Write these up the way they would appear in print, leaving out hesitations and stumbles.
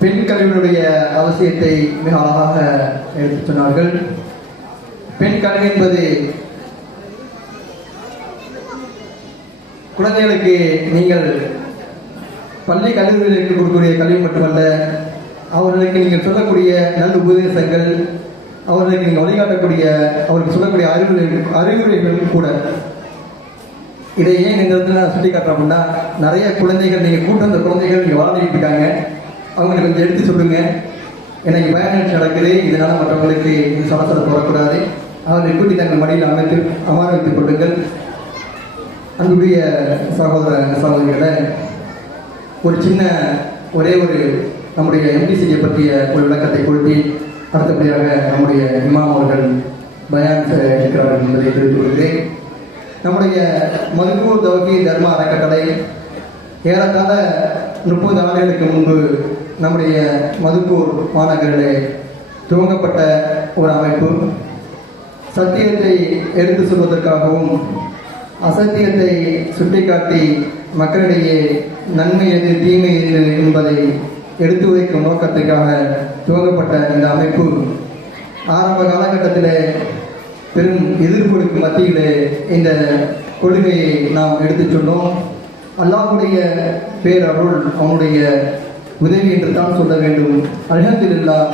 பெண் கல்வியினுடைய அவசியத்தை மிக அழகாக எடுத்துச் சொன்னார்கள். பெண் கல்வி என்பது குழந்தைகளுக்கு நீங்கள் பள்ளி கல்லூரிகளுக்கு கொடுக்கக்கூடிய கல்வி மட்டுமல்ல, அவர்களுக்கு நீங்கள் சொல்லக்கூடிய நல்ல உபதேசங்கள், அவர்களுக்கு நீங்கள் வழிகாட்டக்கூடிய அவர்களுக்கு சொல்லக்கூடிய அறிவுரைகளும் கூட. இதை ஏன் இந்த இடத்துல நான் சுட்டி காட்டுறேன் அப்படின்னா, நிறைய குழந்தைகள் நீங்கள் கூட்ட அந்த குழந்தைகள் நீங்கள் வாழ்ந்துட்டு இருக்காங்க, அவங்களுக்கு கொஞ்சம் எடுத்து சொல்லுங்க. எனக்கு பயன் நடக்குது, இதனால மற்றவங்களுக்கு இந்த சலசலப்பு வரக்கூடாது, அவர்களை கூட்டி தங்கள் மடியில் அமர வைத்துக் கொள்ளுங்கள். அன்புடைய சகோதர சகோதரிகளை, ஒரு சின்ன ஒரே ஒரு நம்முடைய எம்டிசியை பற்றிய ஒரு விளக்கத்தை கொடுத்தி அடுத்தபடியாக நம்முடைய இமாம் அவர்கள் பயான் இருக்கிறார்கள் என்பதை தெரிவித்துக் கொள்கிறேன். நம்முடைய மதுக்கூர் தௌஹி தர்ம அறக்கட்டளை ஏறத்தாழ 30 ஆண்டுகளுக்கு முன்பு நம்முடைய மதுக்கூர் மாநகரிலே துவங்கப்பட்ட ஒரு அமைப்பு. சத்தியத்தை எடுத்து சொல்வதற்காகவும் அசத்தியத்தை சுட்டிக்காட்டி மக்களிடையே நன்மை எது தீமை எது என்பதை எடுத்து வைக்கும் நோக்கத்துக்காக துவங்கப்பட்ட இந்த அமைப்பு ஆரம்ப காலகட்டத்தில் பெரும் எதிர்ப்புகளுக்கு மத்தியிலே இந்த கொள்கையை நாம் எடுத்துச் சொன்னோம். அல்லாஹ்வுடைய பேரருள், அவனுடைய உதவி என்று தான் சொல்ல வேண்டும். அல்ஹம்துலில்லாஹ்,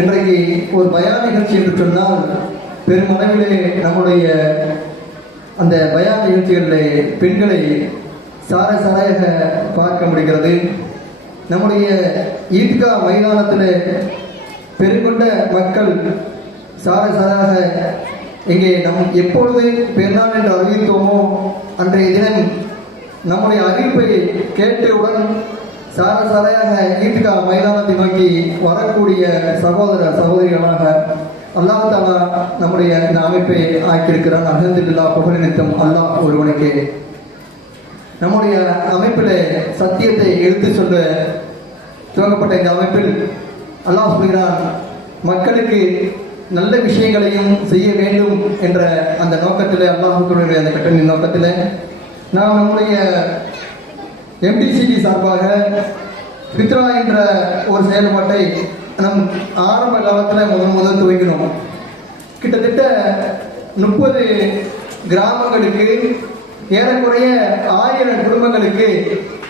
இன்றைக்கு ஒரு பயான் நிகழ்ச்சி என்று சொன்னால் பெருமளவிலே நம்முடைய அந்த பயான் நிகழ்ச்சிகளிலே பெண்களை சாரையாக பார்க்க முடிகிறது. நம்முடைய ஈத்கா மைதானத்தில் பெருங்கொண்ட மக்கள் சாராக இங்கே எப்பொழுது பெருநாள் என்று அறிவித்தோமோ அன்றைய தினம் நம்முடைய அறிவிப்பை கேட்டவுடன் சாரையாக ஈத்கா மைதானத்தை நோக்கி வரக்கூடிய சகோதர சகோதரிகளாக அல்லாஹ் தஆலா நம்முடைய இந்த அமைப்பை ஆக்கியிருக்கிறான். அல்ஹம்துலில்லாஹ், புகழ் நித்தம் அல்லாஹ் ஒருவனுக்கு. நம்முடைய அமைப்பில் சத்தியத்தை எடுத்து சொல்ல துவங்கப்பட்ட இந்த அமைப்பில் அல்லாஹ் சொல்கிறான், மக்களுக்கு நல்ல விஷயங்களையும் செய்ய வேண்டும் என்ற அந்த நோக்கத்தில், அல்லாஹ்வுடைய அந்த கட்டளையின் நோக்கத்தில் நாம் நம்முடைய எம்டிசிடி சார்பாக ஃபித்ரா என்ற ஒரு செயல்பாட்டை நம் ஆரம்ப காலத்தில் முதல் துவங்கினோம். கிட்டத்தட்ட 30 கிராமங்களுக்கு ஏறக்குறைய 1000 குடும்பங்களுக்கு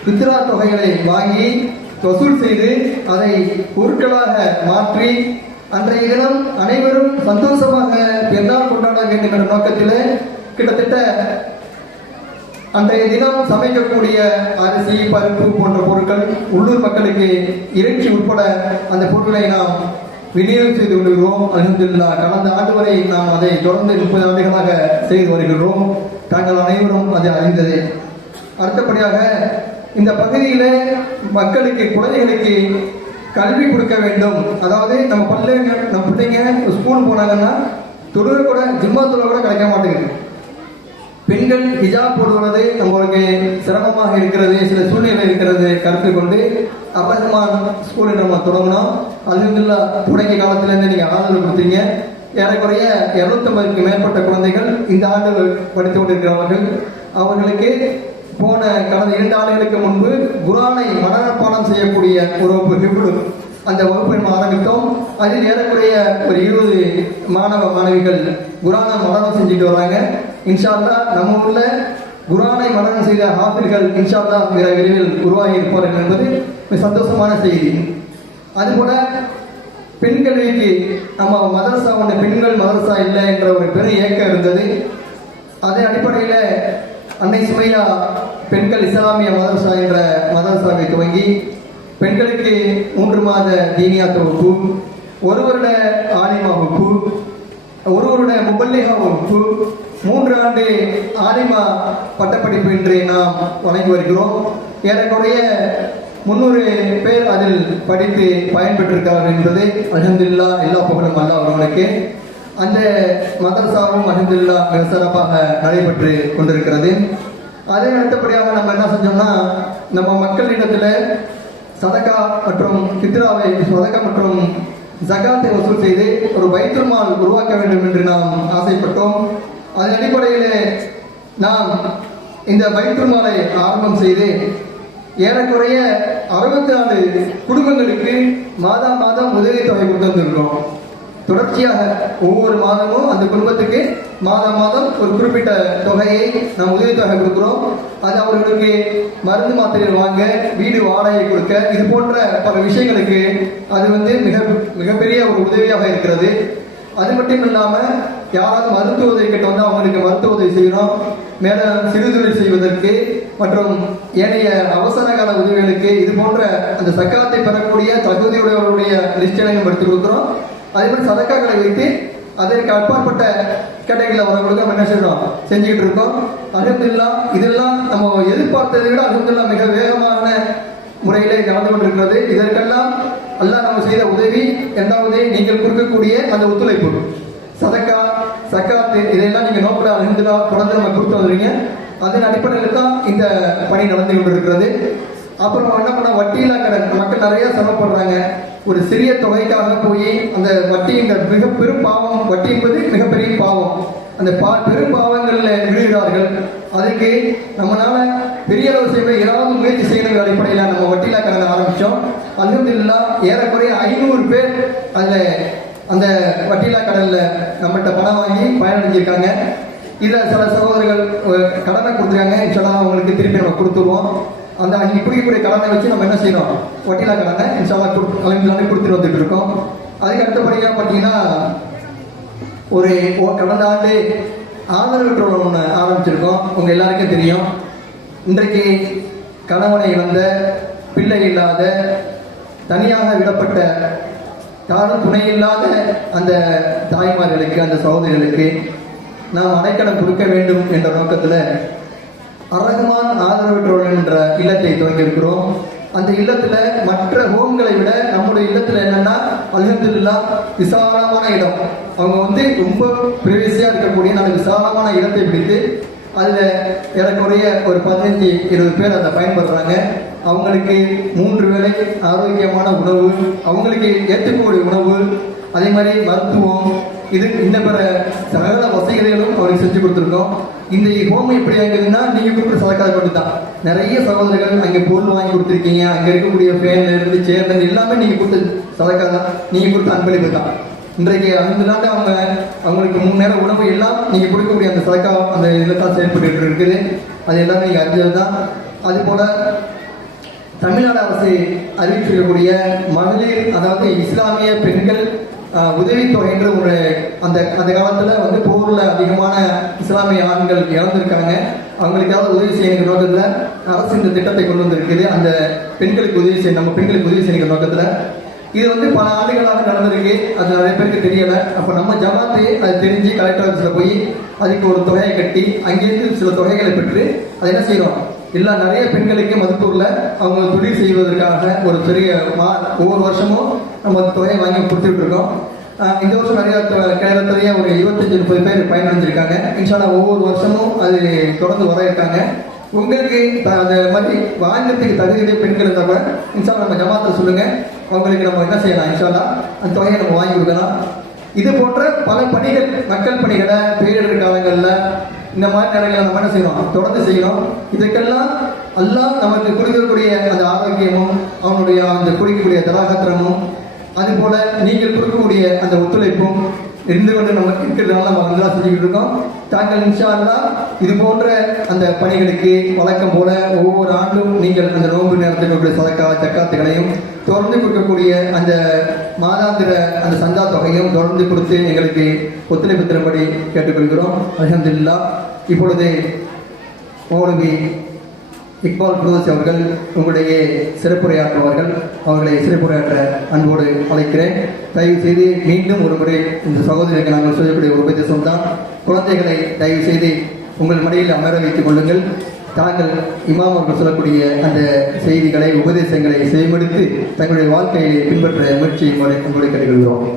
ஃபித்ரா தொகைகளை வாங்கி வசூல் செய்து அதை பொருட்களாக மாற்றி அன்றைய தினம் அனைவரும் சந்தோஷமாக பெருநாள் கொண்டாட வேண்டும் என்ற நோக்கத்தில் கிட்டத்தட்ட அன்றைய தினம் சமைக்கக்கூடிய அரிசி, பருப்பு போன்ற பொருட்கள், உள்ளூர் மக்களுக்கு இறைச்சி உட்பட அந்த பொருட்களை நாம் விநியோகம் செய்து கொண்டிருக்கிறோம். அல்ஹம்துலில்லாஹ், கடந்த ஆண்டு வரை நாம் அதை தொடர்ந்து 30 ஆண்டுகளாக செய்து வருகிறோம். தாங்கள் அனைவரும் அதை அறிந்தது. அடுத்தபடியாக இந்த பகுதியில் மக்களுக்கு, குழந்தைகளுக்கு கல்வி கொடுக்க வேண்டும். அதாவது நம்ம பிள்ளைங்க ஸ்கூல் போனாங்கன்னா தொழுக கூட, ஜும்மா தொழுக கூட கிடைக்க மாட்டேங்குது. பெண்கள் ஹிஜாப் போடுவது நம்மளுக்கு சிரமமாக இருக்கிறது, சில சூழ்நிலை இருக்கிறது கருத்து கொண்டு அப்பரஹ்மான் ஸ்கூலை நம்ம தொடங்கினோம். அல்ஹம்துலில்லாஹ், தொடங்கிய காலத்திலேருந்து நீங்கள் ஆதரவு கொடுத்தீங்க. ஏறக்குறைய 250க்கு மேற்பட்ட குழந்தைகள் இந்த ஆண்டு படித்துக் கொண்டிருக்கிறார்கள். அவர்களுக்கு போன கடந்த 2 ஆண்டுகளுக்கு முன்பு குர்ஆனை மனப்பாடம் செய்யக்கூடிய ஒரு வகுப்பு, அந்த வகுப்பை நம்ம ஆரம்பித்தோம். அதில் ஏறக்குறைய ஒரு 20 மாணவ மாணவிகள் குர்ஆனை மனனம் செஞ்சுட்டு வராங்க. இன்ஷா அல்லாஹ் நம்ம ஊர்ல குர்ஆனை மனனம் செய்த ஹாஃபில்கள் இன்ஷா அல்லாஹ் விரைவில் உருவாகி இருப்பார்கள் என்பது மிக சந்தோஷமான செய்தி. அதுபோல பெண் கல்விக்கு நம்ம மதரசா ஒன்று, பெண்கள் மதரசா இல்லை என்ற ஒரு பெரிய ஏக்கம் இருந்தது. அதே அடிப்படையில் அன்னை சுமையா பெண்கள் இஸ்லாமிய மதரசா என்ற மதரசாவை துவங்கி பெண்களுக்கு 3 மாத தீனியாத் வகுப்பு, 1 வருட ஆலிமா வகுப்பு, 1 வருட முபல்லிகா வகுப்பு, 3 ஆண்டு ஆலிமா பட்டப்படிப்பு என்று நாம் வழங்கி வருகிறோம். ஏறக்குறைய 300 பேர் அதில் படித்து பயன்பெற்றிருக்கிறார்கள் என்பது அல்ஹம்துலில்லாஹ், எல்லா புகழும் அல்லாஹ் அவர்களுக்கு. அந்த மதரசாவும் அல்ஹம்துலில்லாஹ் மிக சிறப்பாக நடைபெற்று கொண்டிருக்கிறது. அதே அடுத்தபடியாக நம்ம என்ன செஞ்சோம்னா, நம்ம மக்களிடத்தில் சதகா மற்றும் ஃபித்ராவை, சதகா மற்றும் ஜகாத்தை வசூல் செய்து ஒரு பைத்துல் மால் உருவாக்க வேண்டும் என்று நாம் ஆசைப்பட்டோம். அதன் அடிப்படையில் நாம் இந்த பைத்துல் மாலை ஆரம்பம் செய்து ஏறக்குறைய 64 குடும்பங்களுக்கு மாதம் மாதம் உதவித்தொகை கொடுத்து வந்திருக்கிறோம். தொடர்ச்சியாக ஒவ்வொரு மாதமும் அந்த குடும்பத்துக்கு மாதம் மாதம் ஒரு குறிப்பிட்ட தொகையை நாம் உதவித்தொகை கொடுக்குறோம். அது அவர்களுக்கு மருந்து மாத்திரைகள் வாங்க, வீடு வாடகை கொடுக்க, இது போன்ற பல விஷயங்களுக்கு அது மிகப்பெரிய ஒரு உதவியாக இருக்கிறது. அது மட்டும் இல்லாமல் யாராவது மருத்துவ உதவி கிட்ட வந்து அவங்களுக்கு மருத்துவ உதவி செய்யணும், மேல சிறுதொழில் செய்வதற்கு மற்றும் ஏனைய அவசர கால உதவிகளுக்கு இது போன்ற அந்த சக்காத்தை பெறக்கூடிய தகுதியுடையவர்களுடைய லிஸ்டையும் எடுத்து கொடுக்குறோம். அதே மாதிரி சதக்காக்களை வைத்து அதற்கு அப்பாற்பட்ட கேட்டகரியில் வரவங்களுக்கு நம்ம என்ன செய்யறோம், செஞ்சுக்கிட்டு இருக்கோம். அல்ஹம்துலில்லாஹ் இதெல்லாம் நம்ம எதிர்பார்த்ததை விட அல்ஹம்துலில்லாஹ் மிக வேகமான முறையிலே நடந்து கொண்டிருக்கிறது. இதற்கெல்லாம் அல்லாஹ் நம்ம செய்த உதவி, இரண்டாவது நீங்கள் கொடுக்கக்கூடிய அந்த ஒத்துழைப்பு, சதக்கா சக்காத்து இதையெல்லாம் நீங்க நோக்கிட அல்ஹம்துலில்லாஹ் தொடர்ந்து நம்ம கொடுத்து வந்துருங்க. அதன் அடிப்படையில் தான் இந்த பணி நடந்து கொண்டிருக்கிறது. அப்புறம் என்ன பண்ண, வட்டியில்லா கடன் மக்கள் நிறைய சிரமப்படுறாங்க. ஒரு சிறிய தொகைக்காக போய் அந்த வட்டிங்கிற மிக பெரும் பாவம், வட்டி என்பது மிகப்பெரிய பாவம், அந்த பெரும் பாவங்கள்ல விழுகிறார்கள். அதுக்கு நம்மளால பெரிய அளவு செய்ய ஏதாவது முயற்சி செய்யணுங்கிற அடிப்படையில் நம்ம வட்டியில்லா கடனை ஆரம்பிச்சோம். அல்ஹம்துலில்லாஹ் ஏறக்குறைய 500 பேர் அதுல அந்த வட்டியில்லா கடன்ல நம்மகிட்ட பணம் வாங்கி பயனடைஞ்சிருக்காங்க. இதுல சில சகோதரர்கள் கடனை கொடுத்துருக்காங்க, இன்ஷால்லாஹ் அவங்களுக்கு திருப்பி நம்ம கொடுத்துருவோம். அந்த அன்னைக்கு குடிக்கக்கூடிய கடனை வச்சு நம்ம என்ன செய்யறோம், வட்டியில்லா கடனை இன்ஷால்லாஹ் கொடுத்துட்டு வந்துட்டு இருக்கோம். அதுக்கு அடுத்தபடியாக பார்த்தீங்கன்னா ஒரு கடந்த ஆண்டு ஆதரவற்றோர் ஒன்று ஆரம்பிச்சிருக்கோம். உங்க எல்லாருக்கும் தெரியும். இன்றைக்கு கணவனை இழந்த, பிள்ளை இல்லாத, தனியாக விடப்பட்ட, யாரும் துணை இல்லாத அந்த தாய்மார்களுக்கு, அந்த சகோதரிகளுக்கு நாம் அடைக்கலம் கொடுக்க வேண்டும் என்ற நோக்கத்தில் அரகுமான் ஆதரவற்றோர் என்ற இல்லத்தை துவங்கியிருக்கிறோம். அந்த இல்லத்துல மற்ற ஹோம்களை விட நம்முடைய இல்லத்துல என்னன்னா அல்ஹம்துலில்லாஹ் விசாலமான இடம். அவங்க ரொம்ப பிரைவசியா இருக்கக்கூடிய நல்ல விசாலமான இடத்தை பிடித்து அதுல ஏறக்குறைய ஒரு 15-20 பேர் அதை பயன்படுறாங்க. அவங்களுக்கு 3 வேளை ஆரோக்கியமான உணவு, அவங்களுக்கு ஏற்றுக்கக்கூடிய உணவு, அதே மாதிரி மருத்துவம், இது இந்த பிற சகல வசதிகளும் அவருக்கு செஞ்சு கொடுத்துருக்கோம். இந்த ஹோம் எப்படி ஆகுதுன்னா நீங்க கொடுக்குற சதக்காக கொண்டு தான். நிறைய சகோதரர்கள் அங்கே பொருள் வாங்கி கொடுத்துருக்கீங்க, அங்க இருக்கக்கூடிய ஃபேன்ல இருந்து சேர்ல இருந்து எல்லாமே நீங்க கொடுத்த சதக்கா தான், நீங்க கொடுத்த அன்பளிப்பு தான். இன்றைக்கு 5 நாள் அவங்களுக்கு 3 நேர உணவு எல்லாம் நீங்க கொடுக்கக்கூடிய அந்த சதக்கா அந்த இதெல்லாம் செயல்பட்டு இருக்குது. அது எல்லாமே நீங்க அறிஞ்சது தான். அது போல தமிழ்நாடு அரசு அறிவிச்சிருக்கக்கூடிய மகளிர், அதாவது இஸ்லாமிய பெண்கள் உதவித்தொகை என்று ஒரு அந்த காலத்துல போர்ல அதிகமான இஸ்லாமிய ஆண்கள் இறந்திருக்காங்க. அவங்களுக்காவது உதவி செய்யணுங்கிற நோக்கத்துல அரசு இந்த திட்டத்தை கொண்டு வந்திருக்குது. அந்த பெண்களுக்கு உதவி செய்ய, நம்ம பெண்களுக்கு உதவி செய்யணுங்கிற நோக்கத்துல இது பல ஆண்டுகளாக நடந்திருக்கு. அது நிறைய பேருக்கு தெரியல. அப்ப நம்ம ஜமாத்து அது தெரிஞ்சு கலெக்டர் ஆஃபீஸ்ல போய் அதுக்கு ஒரு தொகையை கட்டி அங்கிருந்து சில தொகைகளை பெற்று அதை என்ன செய்யறோம், நிறைய பெண்களுக்கு மதுப்பூர்ல அவங்க தொழில் செய்வதற்காக ஒரு பெரிய ஒவ்வொரு வருஷமும் நம்ம தொகையை வாங்கி கொடுத்துட்டு இருக்கோம். இந்த வருஷம் நிறைய கேரளத்திலேயே ஒரு 25-30 பேர் பயனடைஞ்சிருக்காங்க. இன்ஷால்லா ஒவ்வொரு வருஷமும் அது தொடர்ந்து வர இருக்காங்க. உங்களுக்கு அந்த மாதிரி வாங்கறதுக்கு தகுதியுடைய பெண்கள் இருந்தால் கூட இன்ஷால்லா நம்ம ஜமாத்தை சொல்லுங்க, அவங்களுக்கு நம்ம என்ன செய்யலாம், இன்ஷால்லா அந்த தொகையை நம்ம வாங்கி கொடுக்கலாம். இது போன்ற பல பணிகள், மக்கள் பணிகளை பேரிடர் காலங்களில் இந்த மாதிரி நேரங்களை நம்ம என்ன செய்யணும், தொடர்ந்து செய்யணும். இதுக்கெல்லாம் அல்லாஹ் நமக்கு கொடுக்கக்கூடிய அந்த ஆரோக்கியமும் அவனுடைய அந்த குடிக்கக்கூடிய தராகத்திரமும் அது போல நீங்கள் கொடுக்கக்கூடிய அந்த ஒத்துழைப்பும் இருந்து கொண்டு நம்ம இருக்கிறதுனால நம்ம வந்து செஞ்சுக்கிட்டு இருக்கோம். தாங்கள் இன்ஷா அல்லாஹ் இது போன்ற அந்த பணிகளுக்கு வழக்கம் போல ஒவ்வொரு ஆண்டும் நீங்கள் அந்த நோன்பு நேரத்தில் சதக்கா ஜக்காத்துகளையும் தொடர்ந்து கொடுக்கக்கூடிய அந்த மாதாந்திர அந்த சந்தா தொகையும் தொடர்ந்து கொடுத்து எங்களுக்கு ஒத்துழைப்பு தரும்படி கேட்டுக்கொள்கிறோம். அல்ஹம்துலில்லாஹ். இப்பொழுது மௌலவி இக்பால் குரோஸ் அவர்கள் உங்களுடைய சிறப்புரையாற்றுவார்கள். அவர்களை சிறப்புரையாற்ற அன்போடு அழைக்கிறேன். தயவு செய்து மீண்டும் ஒரு முறை இந்த சகோதரிக்கு நாங்கள் சொல்லக்கூடிய ஒரு உபதேசம் தான், குழந்தைகளை தயவு செய்து உங்கள் மடியில் அமர வைத்துக் கொள்ளுங்கள். தாங்கள் இமாம் அவர்கள் சொல்லக்கூடிய அந்த செய்திகளை, உபதேசங்களை செய்யமெடுத்து தங்களுடைய வாழ்க்கையை பின்பற்ற முயற்சியை உங்களை கேட்டுக்கொள்கிறோம்.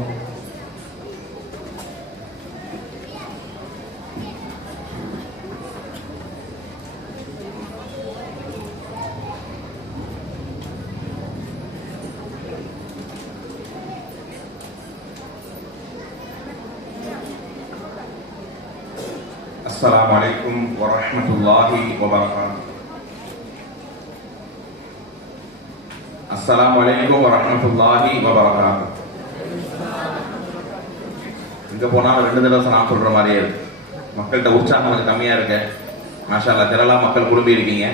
Assalamualaikum warahmatullahi wabarakatuh. அஸ்ஸலாமு அலைக்கும் வரஹ்மத்துல்லாஹி வபரகாத்துஹு. எங்க போனாலும் 2 தடவை நான் சொல்ற மாதிரியே இருக்கு. மக்கள்கிட்ட உற்சாகம் கொஞ்சம் கம்மியா இருக்கு. மாஷா அல்லாஹ், திரளா மக்கள் குழும்பி இருக்கீங்க.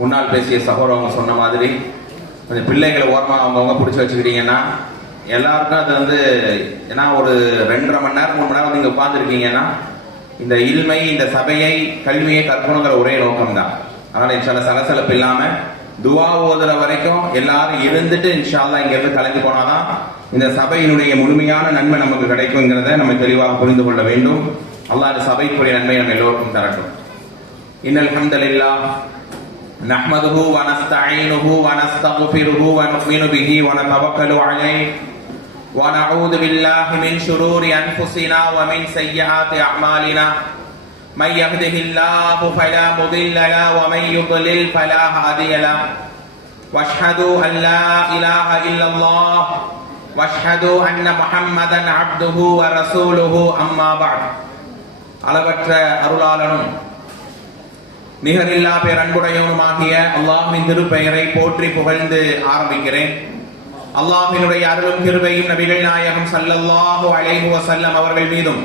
முன்னால் பேசிய சகோதரர் அவங்க சொன்ன மாதிரி கொஞ்சம் பிள்ளைகளை ஓரமா அவங்கவுங்க பிடிச்சி வச்சுக்கிட்டீங்கன்னா எல்லாருக்கும் அது ஏன்னா ஒரு 2.5 மணி நேரம் 3 மணி நேரம் நீங்க உட்கார்ந்துருக்கீங்கன்னா இந்த இல்மை, இந்த சபையை, கல்வியை கற்கணுங்கிற ஒரே நோக்கம் தான். அதனால இன்ஷால்லா சலசலப்பு இல்லாம துவா ஓதுற வரைக்கும் எல்லாரும் இருந்துட்டு இன்ஷால்லா இங்க இருந்து கலந்து போனாதான் இந்த சபையினுடைய முழுமையான நன்மை நமக்கு கிடைக்குங்கிறத நம்ம தெளிவாக புரிந்து கொள்ள வேண்டும். அல்லாஹ் இந்த சபைக்குரிய நன்மை நம்ம எல்லோருக்கும் தரட்டும். இன்னல் ஹம்தலில்லாஹ் நஹ்மதுஹு வ நஸ்தஈனுஹு வ நஸ்தக்ஃபிருஹு வ நுஃமினு பிஹி வ நதவக்கலு அலைஹி வ நஊது பில்லாஹி மின் ஷுரூரி அன்ஃபுஸினா வ மின் ஸய்யிஆத்தி அஅமாலினா من يهده الله فلا مضل له ومن يضلل فلا هادي له واشهد ان لا اله الا الله واشهد ان محمدا عبده ورسوله اما بعد. அளவற்ற அருளாளனும் நிகரில்லா பேரன்புடையவனுமாகிய அல்லாஹ்வின் திருப்பெயரை போற்றி புகழ்ந்து ஆரம்பிக்கிறேன். அல்லாஹ்வினுடைய அருளும் கிருபையும் நபிகள் நாயகம் ஸல்லல்லாஹு அலைஹி வஸல்லம் அவர்கள் மீதும்,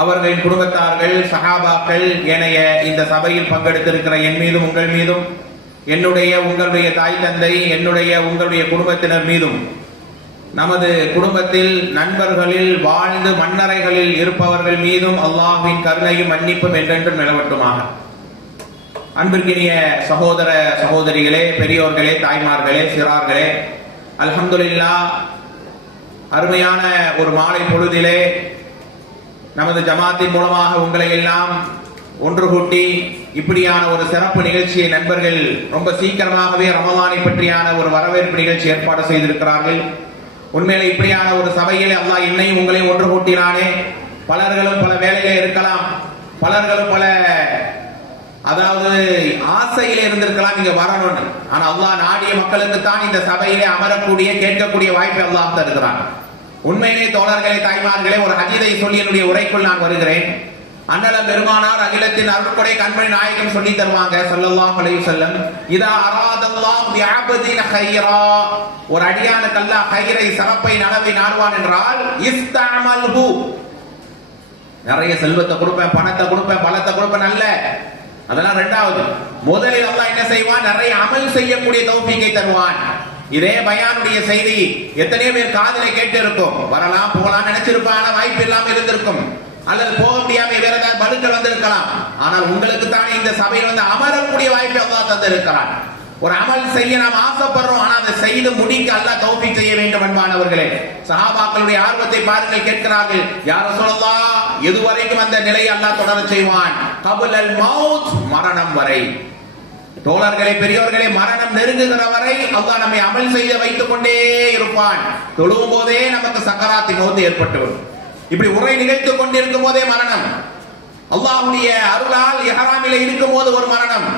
அவர்களின் குடும்பத்தார்கள், சஹாபாக்கள், ஏனைய இந்த சபையில் பங்கெடுத்திருக்கிற என் மீதும் உங்கள் மீதும், என்னுடைய உங்களுடைய தாய் தந்தை, என்னுடைய உங்களுடைய குடும்பத்தினர் மீதும், நமது குடும்பத்தில் நண்பர்களில் வாழ்ந்து மண்ணறைகளில் இருப்பவர்கள் மீதும் அல்லாஹ்வின் கருணையும் மன்னிப்பும் என்றென்றும் நிலவட்டுமாக. அன்பிற்கினிய சகோதர சகோதரிகளே, பெரியோர்களே, தாய்மார்களே, சிறார்களே, அல்ஹம்துலில்லாஹ், அருமையான ஒரு மாலை பொழுதிலே நமது ஜமாத்தின் மூலமாக உங்களை எல்லாம் ஒன்று கூட்டி இப்படியான ஒரு சிறப்பு நிகழ்ச்சியை நண்பர்கள் ரொம்ப சீக்கிரமாகவே ரமலானை பற்றியான ஒரு வரவேற்பு நிகழ்ச்சி ஏற்பாடு செய்திருக்கிறார்கள். உண்மையில இப்படியான ஒரு சபையில் அல்லாஹ் என்னையும் உங்களையும் ஒன்று கூட்டினானே. பலர்களும் பல வேலையில இருக்கலாம், பலர்களும் பல ஆசையில இருந்திருக்கலாம் இங்க வரணும்னு. ஆனா அல்லாஹ் நாடிய மக்களுக்கு தான் இந்த சபையிலே அமரக்கூடிய, கேட்கக்கூடிய வாய்ப்பை அல்லாஹ் தருகிறான். உண்மையிலே தோழர்களே, தாய்மார்களே, ஒரு ஹதீஸை சொல்லி என்னுடைய உரைக்குள் நான் வருகிறேன். அண்ணலம் பெருமானார் அகிலத்தின் அருட்கொடை கண்மணி நாயகம் சொல்லி தருவாங்க ஸல்லல்லாஹு அலைஹி வஸல்லம், இதா அராதல்லாஹு பிஅப்தின் கைரா, ஒரு அடியானுக்கு அல்லாஹ் கைரை, சிறப்பை, நலவை நாடுவான் என்றால் இஸ்தஅமல்ஹு, நிறைய செல்வத்தை கொடுப்பேன், பணத்தை கொடுப்பேன், பலத்தை கொடுப்பேன், நல்ல அதெல்லாம் ரெண்டாவது. முதலில் அல்லாஹ் என்ன செய்வான்? நிறைய அமல் செய்யக்கூடிய தௌஃபீகை தருவான். இதே பயானுடைய செய்தி எத்தனையோ பேர் காதிலே கேட்டு இருக்கும், வரலாம் போகலாம் நினைச்சிருப்பான, வாய்ப்பு இல்லாம இருந்திருக்கும், அல்லது போக முடியாம வேற ஏதாவது பலுக்கள் வந்திருக்கலாம். ஆனால் உங்களுக்கு தானே இந்த சபையில் அமரக்கூடிய வாய்ப்பை அல்லாஹ் தந்திருக்கிறான். ஒரு அமல் செய்ய நாம் ஆசைப்படுறோம், ஆனா அதை செய்து முடிக்க அல்லாஹ் தௌஃபீக் செய்ய வேண்டும். அன்பானவர்களே, சஹாபாக்களுடைய ஆர்வத்தை பாருங்கள். கேட்கிறார்கள், யா ரசூலல்லாஹ், எதுவரைக்கும் அந்த நிலையை அல்லாஹ் தொடர செய்வான்? கபுலல் மௌத், மரணம் வரை. தோழர்களே, பெரியோர்களே, மரணம் நெருங்குகிற வரை அல்லாஹ் நம்மை அமல் செய்ய வைத்துக் கொண்டே இருப்பான். தொழும் போதே நமக்கு சக்கராத்தின் மௌத் ஏற்பட்டுவிடும். இப்படி உரை நிகழ்த்துக் கொண்டிருக்கும் போதே மரணம், அல்லாஹ்வுடைய அருளால் இஹ்ராமிலே இருக்கும் போது ஒரு மரணம்,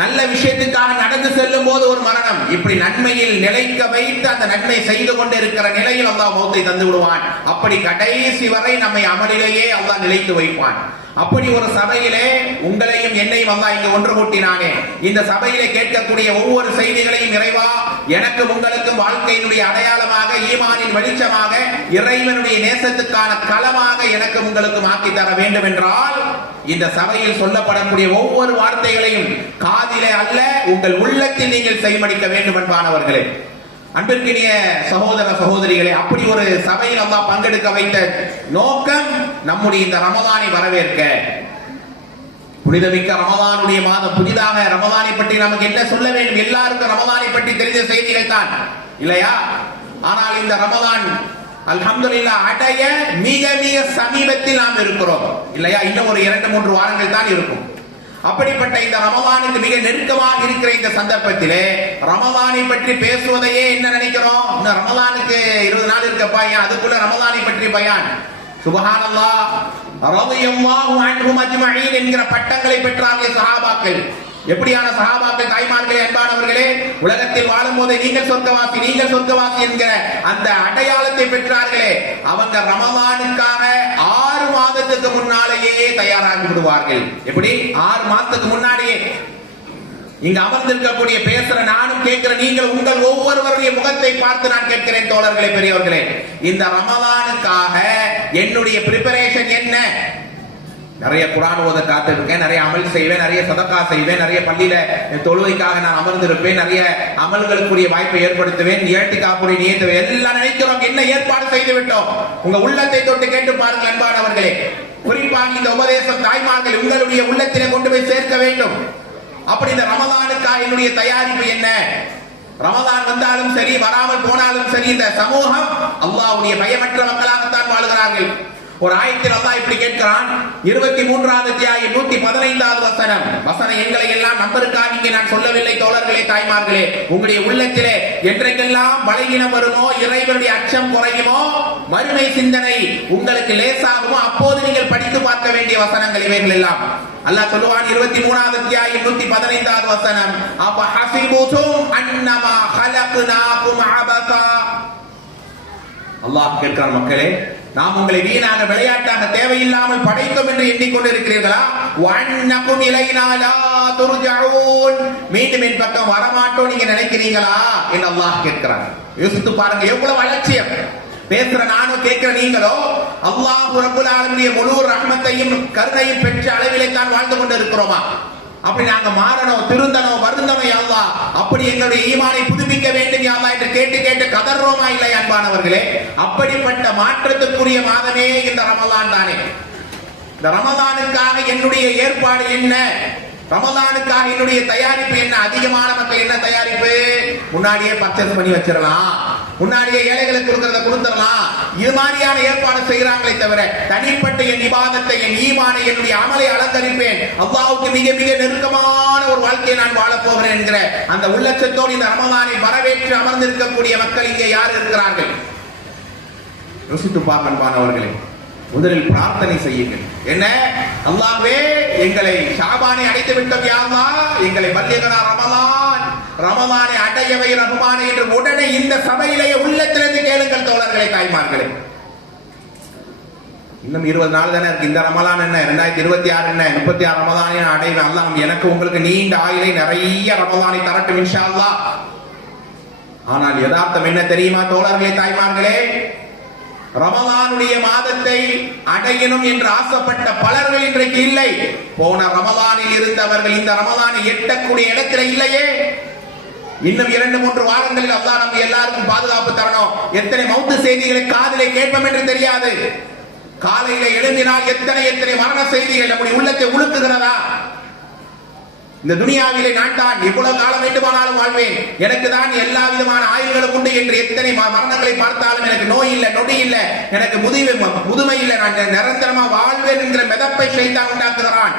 நல்ல விஷயத்துக்காக நடந்து செல்லும் போது ஒரு மரணம், இப்படி நன்மையில் நிலைக்க வைத்து அந்த நன்மை செய்து கொண்டு இருக்கிற நிலையில் அல்லாஹ் மௌத்தை தந்து விடுவான். அப்படி கடைசி வரை நம்மை அமலிலேயே அல்லாஹ் நிலைத்து வைப்பான். அப்படி ஒரு சபையிலே உங்களையும் என்னையும் அல்லாஹ் இங்கு ஒன்று கூட்டினானே. இந்த சபையிலே கேட்கக்கூடிய ஒவ்வொரு செய்திகளையும் இறைவா எனக்கும் உங்களுக்கும் வாழ்க்கையினுடைய அடையாளமாக, ஈமானின் வெளிச்சமாக, இறைவனுடைய நேசத்துக்கான களமாக எனக்கும் உங்களுக்கும் ஆக்கி தர வேண்டும் என்றால் இந்த சபையில் சொல்லப்படக்கூடிய ஒவ்வொரு வார்த்தைகளையும் காதிலே அல்ல, உங்கள் உள்ளத்தில் நீங்கள் செய்மடிக்க வேண்டும். என்பானவர்களே, அன்பிற்கினிய சகோதர சகோதரிகளே, அப்படி ஒரு சபையில் அல்லாஹ் பங்கெடுக்க வைத்த நோக்கம் நம்முடைய இந்த ரமலானை வரவேற்க. புனிதமிக்க ரமலானுடைய மாதம், புதிதாக ரமலானை பற்றி நமக்கு என்ன சொல்ல வேண்டும்? எல்லாருக்கும் ரமலானை பற்றி தெரிந்த செய்திகள் தான் இல்லையா? ஆனால் இந்த ரமலான் அல்ஹம்துலில்லாஹ் அடைய மிக மிக சமீபத்தில் நாம் இருக்கிறோம் இல்லையா? இன்னும் ஒரு 2-3 வாரங்கள் தான் இருக்கும். அப்படிப்பட்ட இந்த ரமலானுக்கு மிக நெருக்கமாக இருக்கிற இந்த சந்தர்ப்பத்திலே ரமலானை பற்றி பேசுவதையே என்ன நினைக்கிறோம்? இந்த ரமலானுக்கு 20 நாள் இருக்க பையன், அதுக்குள்ள ரமலானை பற்றி பயான். சுப்ஹானல்லாஹ், ரலியல்லாஹு அன்ஹும் அஜ்மஈன் என்கிற பட்டங்களை பெற்றார்கள் சஹாபாக்கள். எப்படியான சஹாபாக்கள், தாய்மார்களே, அன்பானவர்களே, உலகத்தில் வாழும் போது நீங்கள் சொர்க்கவாசி, நீங்கள் சொர்க்கவாசி என்கிற அந்த அடையாளத்தை பெற்றார்களே, அவங்க ரமலானுக்காக 6 மாதத்துக்கு முன்னாலேயே தயாராகி விடுவார்கள். எப்படி? 6 மாதத்துக்கு முன்னாடியே. இங்க அமர்ந்திருக்கக்கூடிய பேசுற நானும் கேட்கிற நீங்கள் உங்கள் ஒவ்வொருவருடைய முகத்தை பார்த்து நான் கேட்கிறேன் தோழர்களே, பெரியவர்களே, இந்த ரமலானுக்காக என்னுடைய பிரிப்பரேஷன் என்ன? நிறைய குர்ஆன் ஓத காத்திருக்கேன், நிறைய அமல் செய்வேன், நிறைய சதகா செய்வேன், நிறைய பள்ளியில தொழுகைக்காக நான் அமர்ந்திருப்பேன், நிறைய அமல்களுக்குரிய வாய்ப்பை ஏற்படுத்துவேன், இயற்கைக்காப்புடைய நியத்துவேன், எல்லாம் நினைக்கிறோம். என்ன ஏற்பாடு செய்து விட்டோம்? உங்க உள்ளத்தை தொட்டு கேட்டு பாருங்கள் அன்பானவர்களே. குறிப்பாக இந்த உபதேசம் தாய்மார்கள் உங்களுடைய உள்ளத்திலே கொண்டு போய் சேர்க்க வேண்டும். அப்படி இந்த ரமலானுக்காக என்னுடைய தயாரிப்பு என்ன? ரமலான் வந்தாலும் சரி, வராமல் போனாலும் சரி, இந்த சமூகம் அல்லாஹ்வுடைய பயமற்ற மக்களாகத்தான் வாழ்கிறார்கள். ஒரு ஆயத்தில் அல்லாஹ் இப்படி கேட்கிறான், 23வது அத்தியாயம் 115வது வசனம் எங்களை எல்லாம் நம்பருக்காக இங்கே நான் சொல்லவில்லை தோழர்களே, தாய்மார்களே. உங்களுடைய உள்ளத்திலே என்றைக்கெல்லாம் பலகீனம் வருமோ, இறைவனுடைய அச்சம் குறையுமோ, மறுமை சிந்தனை உங்களுக்கு லேசாகுமோ, அப்போது நீங்கள் படித்து பார்க்க வேண்டிய வசனங்கள் இவைகள் எல்லாம். அல்லாஹ் சொல்லுவான் 23வது அத்தியாயம் 115வது வசனம், அப்ப ஹஸிபுதும் அன்னமா ஹலக்னாகும் அபஸா. அல்லாஹ் கேட்கிறான், மக்களே, நாம் உங்களை வீணாக விளையாட்டாக தேவையில்லாமல் படைத்தோம் என்று எண்ணிக்கொண்டு இருக்கிறீர்களா? வன்னகும் இலைனா லா துர்ஜஊன், மீண்டும் என் பக்கம் வரமாட்டோம் நீங்க நினைக்கிறீங்களா என்று அல்லாஹ் கேட்கிறான். யோசித்து பாருங்க, எவ்வளவு அலட்சியம். பேசுற நானும் கேட்கிற நீங்களோ அல்லாஹ் ரப்பல் ஆலமீனுடைய முழு ரஹ்மத்தையும் கருணையும் பெற்ற அளவிலே தான் வாழ்ந்து கொண்டு இருக்கிறோமா? அப்படி நாங்க மாறணும், திருந்தணும், வருந்தணும் யா அல்லாஹ், அப்படி எங்களுடைய ஈமானை புதுப்பிக்க வேண்டும் யா அல்லாஹ் என்று கேட்டு கேட்டு கதறோமா இல்லை அன்பானவர்களே? அப்படிப்பட்ட மாற்றத்துக்குரிய மாதமே இந்த ரமலான் தானே. இந்த ரமலானுக்காக என்னுடைய ஏற்பாடு என்ன? ரமலானுக்காக என்னுடைய தயாரிப்பு என்ன? அதிகமான மக்கள் என்ன தயாரிப்பு? முன்னாடியே பர்ச்சேஸ் பண்ணி வச்சிடலாம், முன்னாடியே ஏழைகளுக்கு கொடுக்கறத கொடுத்துடலாம், இது மாதிரியான ஏற்பாடு செய்கிறாங்களே தவிர தனிப்பட்ட என் இபாதத்தை, என் ஈமானை, என்னுடைய அமலை அலங்கரிப்பேன், அல்லாஹ்வுக்கு மிக மிக நெருக்கமான ஒரு வாழ்க்கையை நான் வாழப் போகிறேன் என்கிற அந்த உள்ளச்சத்தோடு இந்த ரமலானை வரவேற்று அமர்ந்திருக்கக்கூடிய மக்கள் இங்கே யார் இருக்கிறார்கள்? யோசித்து பார்ப்பானவர்களே. முதலில் பிரார்த்தனை செய்யுங்கள். என்ன? அல்லாஹ்வே, எங்களை ஷாபானை அடைத்து விட்டோம் யா அல்லாஹ், எங்களை பல்லிகனா ரமலான், ரமலானை அடையவை ரஹ்மானே என்று உடனே இந்த சபையிலேயே உள்ளத்திலிருந்து கேளுங்கள் தோழர்களே, தாய்மார்களே. இன்னும் 20 நாள் தானே இருக்கு. இந்த ரமலான் என்ன, 2026 என்ன, 36 ரமலானை அடைவேன். அல்லாஹ் எனக்கு உங்களுக்கு நீண்ட ஆயுளை, நிறைய ரமலானை தரட்டும் இன்ஷா அல்லாஹ். ஆனால் யதார்த்தம் என்ன தெரியுமா தோழர்களே, தாய்மார்களே? ரமலானுடைய மாதத்தை அடையணும் என்று ஆசைப்பட்ட பலர்கள் இன்றைக்கு இல்லை. போன ரமலானில் இருந்தவர்கள் இந்த ரமலானை எட்டக்கூடிய இடத்துல இல்லையே. இன்னும் 2-3 வாரங்களில் அல்லாஹ் நம்ம எல்லாருக்கும் பாதுகாப்பு தரணும். எத்தனை மௌத்து செய்திகளை காதிலே கேட்போம் என்று தெரியாது. காலையில எழுந்தினால் எத்தனை மரண செய்திகள் நம்முடைய உள்ளத்தை உழுக்குகிறதா? இந்த துனியாவிலே நான் தான் எவ்வளவு காலம் வேண்டுமானாலும் வாழ்வேன், எனக்கு தான் எல்லா விதமான ஆயுள்களும் உண்டு என்று எத்தனை மரணங்களை பார்த்தாலும் எனக்கு நோய் இல்லை, நொடி இல்லை, எனக்கு முதுமை இல்லை, நான் நிரந்தரமா வாழ்வேன் என்கிற மிதப்பை ஷைத்தான் உண்டாக்குகிறான்.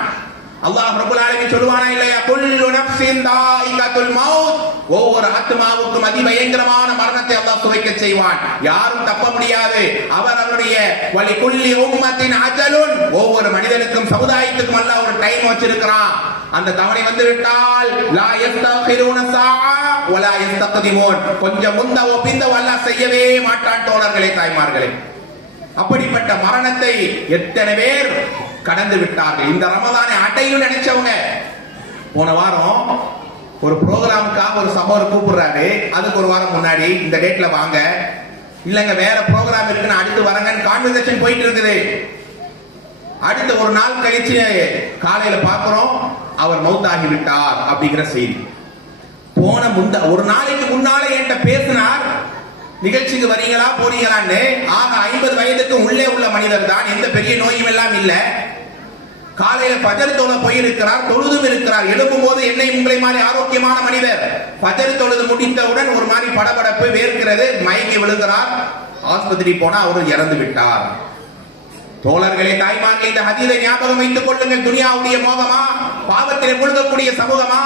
அல்லாஹ் ரப்பல் ஆலமீன் சொல்வானா இல்லையா, குல்லு நஃப்ஸின் தாயிகத்துல் மௌத், ஒவ்வொரு ஆத்மாவுக்கும் அதிபயங்கரமான மரணத்தை அல்லாஹ் சுவைக்க செய்வான். யாரும் தப்ப முடியாது. அவர் அவருடைய வலி குல்லி உம்மத்தின் அஜலுன், ஒவ்வொரு மனிதனுக்கும் சமுதாயத்துக்கும் அல்லாஹ் ஒரு டைம் வச்சிருக்கிறான். அந்த தவணை வந்து விட்டால் லா யஸ்தகிருன ஸாஆ வலா யஸ்தக்திமூன், கொஞ்சம் முந்தவோ பிந்தவோ அல்லாஹ் செய்யவே மாட்டான் தோழர்களே, தாய்மார்களே. அப்படிப்பட்ட மரணத்தை எத்தனை பேர் கடந்து விட்டார்கள். இந்த ரமலானை அடையும் நினைச்சவங்க. போன வாரம் ஒரு ப்ரோக்ராமுக்காக ஒரு சகோதரர் கூப்பிடுறாரு, அதுக்கு ஒரு வாரம் முன்னாடி இந்த டேட்ல வாங்க, இல்லங்க வேற ப்ரோக்ராம் இருக்குன்னு அடுத்து வரங்கன்னு கான்வர்சேஷன் போயிட்டு இருக்குது. அடுத்த ஒரு நாள் கழிச்சு காலையில பாக்குறோம் அவர் மௌத்தாகி விட்டார் அப்படிங்கிற செய்தி. போன ஒரு நாளைக்கு முன்னாலே என்கிட்ட பேசினார், நிகழ்ச்சிக்கு வரீங்களா போறீங்களான்னு. ஆக 50 வயதுக்கு உள்ளே உள்ள மனிதர் தான், எந்த பெரிய நோயும் எல்லாம் இல்ல. காலையில பஜர் தொழ போயிருக்கிறார், தொழுதும் இருக்கிறார். எழுப்பும் போது என்னை உங்களை மாதிரி ஆரோக்கியமான மனிதர். பஜர் தொழுது முடித்தவுடன் ஒரு மாதிரி படபடப்பு, வேர்க்கிறது, மயங்கி விழுகிறார். ஆஸ்பத்திரி போனா அவர் இறந்து விட்டார். தோழர்களே, தாய்மார்களே, இந்த ஹதீஸை ஞாபகம் வைத்துக் கொள்ளுங்கள். துனியாவுடைய மோகமா, பாவத்திலே முழுகக்கூடிய சமூகமா,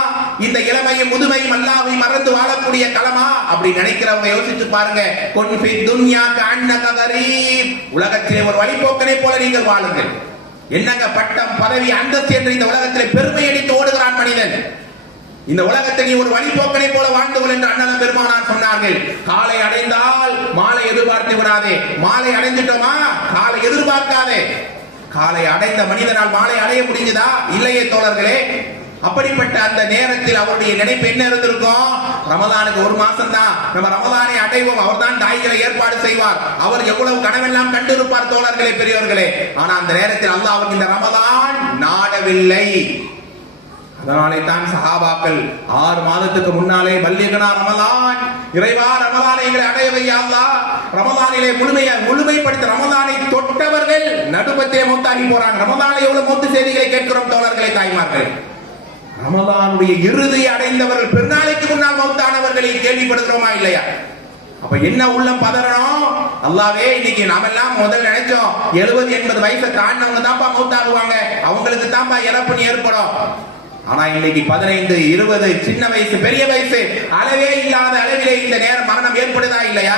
இந்த இளமையும் முதுமையும் அல்லாஹ்வை மறந்து வாழக்கூடிய களமா? அப்படி நினைக்கிறவங்க யோசிச்சு பாருங்க. குன் ஃபி துன்யா கஅன்னக கரீப், உலகத்திலே ஒரு வழிபோக்கனை போல நீங்கள் வாழுங்கள். என்னங்க பட்டம், பதவி, அந்தஸ்து என்று இந்த உலகத்திலே பெருமை அடித்து ஓடுகிறான் மனிதன். இந்த உலகத்தை நீ ஒரு வழிபோக்கனை போல வாழ்ந்துகள் என்று அண்ணன் பெருமானார் சொன்னார்கள். காலை அடைந்தால் மாலை எதிர்பார்த்து விடாதே. மாலை அடைஞ்சிட்டோமா காலை எதிர்பார்க்காதே. காலை அடைந்த மனிதனால் மாலை அடைய முடிஞ்சதா? இல்லையே தோழர்களே. அப்படிப்பட்ட அந்த நேரத்தில் அவருடைய நினைப்பு என்ன இருந்திருக்கும்? ரமலானுக்கு ஒரு மாசம் தான், நம்ம ரமலானை அடைவோம், அவர் தான் தாய்களை ஏற்பாடு செய்வார், அவர் எவ்வளவு கனவெல்லாம் கண்டிருப்பார் தோழர்களே, பெரியவர்களே. ஆனா அந்த நேரத்தில் அல்லாஹ் அவருக்கு இந்த ரமலான் நாடவில்லை. அதனாலே தான் சஹாபாக்கள் 6 மாதத்துக்கு முன்னாலே பல்லிகனா ரமலான், இறைவா ரமலானை எங்களை அடைய வையா அல்லாஹ், ரமலானிலே முழுமைப்படுத்த ரமலானை தொட்டவர்கள் நடுபத்தே மௌத்தாகி போறாங்க. ரமலானில் எவ்வளவு மௌத்து செய்திகளை கேட்கிறோம் தோழர்களே, தாய்மார்கள். ரமலானுடைய இறுதி அடைந்தவர்கள், பெருநாளைக்கு முன்னால் மௌத்தானவர்களை கேள்விப்படுகிறோமா இல்லையா? அப்ப என்ன உள்ளம் பதறணும்? அல்லாவே, இன்னைக்கு நாமெல்லாம் முதல்ல நினைச்சோம் 70-80 வயசை தாண்டினவங்க தான்ப்பா மௌத்தாகுவாங்க, அவங்களுக்கு தான்ப்பா இறப்புன்னு ஏற்படும். ஆனா இன்னைக்கு 15-20 சின்ன வயசு பெரிய வயசு அளவே இல்லாத அளவிலே இந்த நேரம் மரணம் ஏற்படுதா இல்லையா?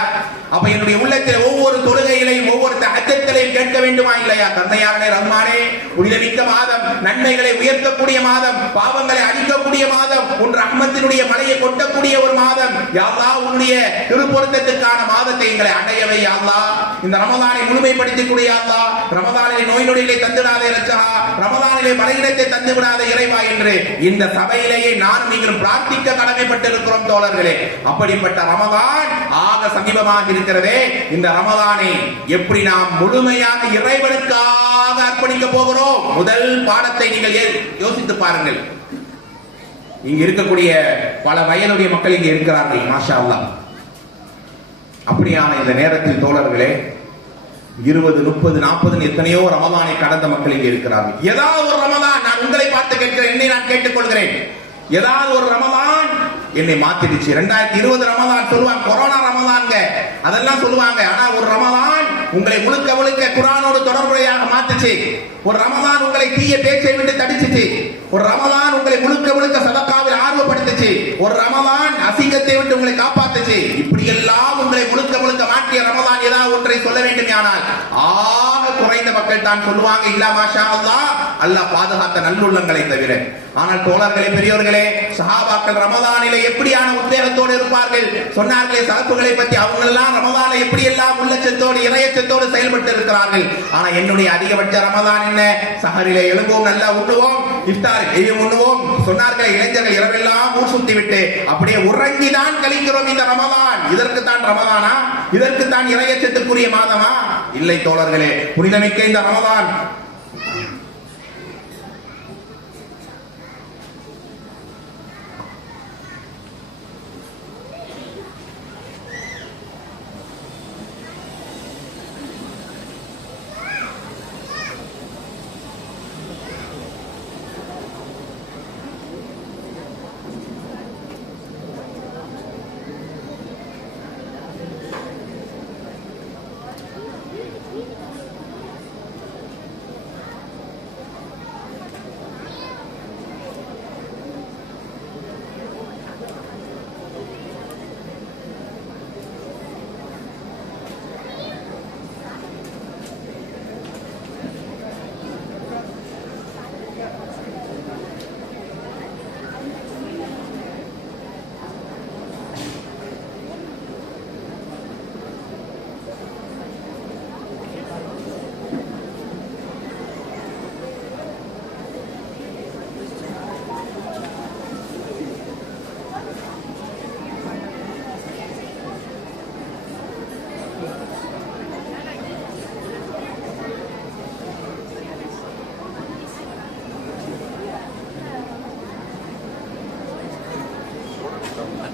அப்ப என்னுடைய உள்ளத்தில் ஒவ்வொரு தொழுகைகளையும் ஒவ்வொரு தஹஜ்ஜுகளையும் கேட்க வேண்டுமா இல்லையா? கருணையாளனே ரஹ்மானே, புனிதமிக்க மாதம், நன்மைகளை உயர்த்தக்கூடிய மாதம், பாவங்களை அழிக்கக்கூடிய மாதம், உன் ரஹ்மத்தினுடைய மலையை கொட்டக்கூடிய ஒரு மாதம். யா அல்லாஹ், உன்னுடைய திருப்பொருத்தத்துக்கான மாதத்தை எங்களை அடையவை யா அல்லாஹ். இந்த ரமலானை முழுமைப்படுத்திக் கொடு யா அல்லாஹ். ரமலானிலே நோய் நொடிகளை தந்துடாதே இரட்சகா, ரமலானிலே பலகீனத்தை தந்து விடாதே இறைவா என்று இந்த சபையிலேயே நான் நீங்களும் பிரார்த்திக்க கடமைப்பட்டிருக்கிறோம் தோழர்களே. அப்படிப்பட்ட ரமலான் ஆக சமீபமாக இருக்கிறதே. இந்த ரமலானை எப்படி நாம் முழுமையாக இறைவனுக்காக அர்ப்பணிக்க போகிறோம்? முதல் பாடத்தை நீங்கள் யோசித்து பாருங்கள். இங்க இருக்கக்கூடிய பல வயதுடைய மக்கள் இங்க இருக்கிறார்கள், மாஷா அல்லாஹ். அப்படியான இந்த நேரத்தில் தோழர்களே, 20, 30, 40 எத்தனையோ ரமலானை கடந்த மக்கள் இங்கே இருக்கிறார்கள். ஏதாவது ஒரு ரமலான், நான் உங்களை பார்த்து கேட்கிறேன், என்னை நான் கேட்டுக்கொள்கிறேன், ஏதாவது ஒரு ரமலான் என்னை மாத்திடுச்சு. 2020 ரமலான் சொல்லுவாங்க, கொரோனா ரமலான்ங்க, அதெல்லாம் சொல்லுவாங்க. ஆனா ஒரு ரமலான் உங்களை முழுக்க முழுக்க குர்ஆனோடு தொடர்புடையாக மாத்துச்சு. ஒரு ரமலான் உங்களை தீய பேச்சை விட்டு தடுத்துச்சு. ஒரு ரமலான் உங்களை முழுக்க முழுக்க சதகாவில் ஆர்வப்படுத்துச்சு. ஒரு ரமலான் அசிங்கத்தை விட்டு உங்களை காப்பாத்துச்சு. இப்படி எல்லாம் உங்களை முழுக்க முழுக்க மாற்றிய ரமலான் ஏதாவது ஒன்றை சொல்ல வேண்டும். ஆனால் ஆக குறைந்த மக்கள் தான் சொல்லுவாங்க, இல்லா மாஷா அல்லாஹ், அல்லாஹ் பாதுகாத்த நல்லுள்ளங்களை தவிர. ஆனால் தோழர்களே, பெரியோர்களே, சஹாபாக்கள் ரமலானிலே எப்படியான உத்வேகத்தோடு இருப்பார்கள் சொன்னார்களே சலப்புகளை பற்றி. அவங்க எல்லாம் ரமலானை எப்படி எல்லாம் உள்ளச்சத்தோடு இறையச்சத்தோடு செயல்பட்டு இருக்கிறார்கள். ஆனா என்னுடைய அதிகபட்ச ரமலான் என்ன? சஹரிலே எழுவோம், நல்லா உண்ணுவோம், இஃப்தார் உண்ணுவோம் சொன்னார்கள். இளைஞர்கள் இரவெல்லாம் ஊர் சுத்தி விட்டு அப்படியே உறங்கிதான் கழிக்கிறோம் இந்த ரமலான். இதற்கு தான் ரமலானா? இதற்கு தான் இறையச்சத்துக்குரிய மாதமா? இல்லை தோழர்களே, புனிதமிக்க இந்த ரமலான்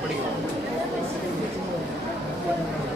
படிக்கும்.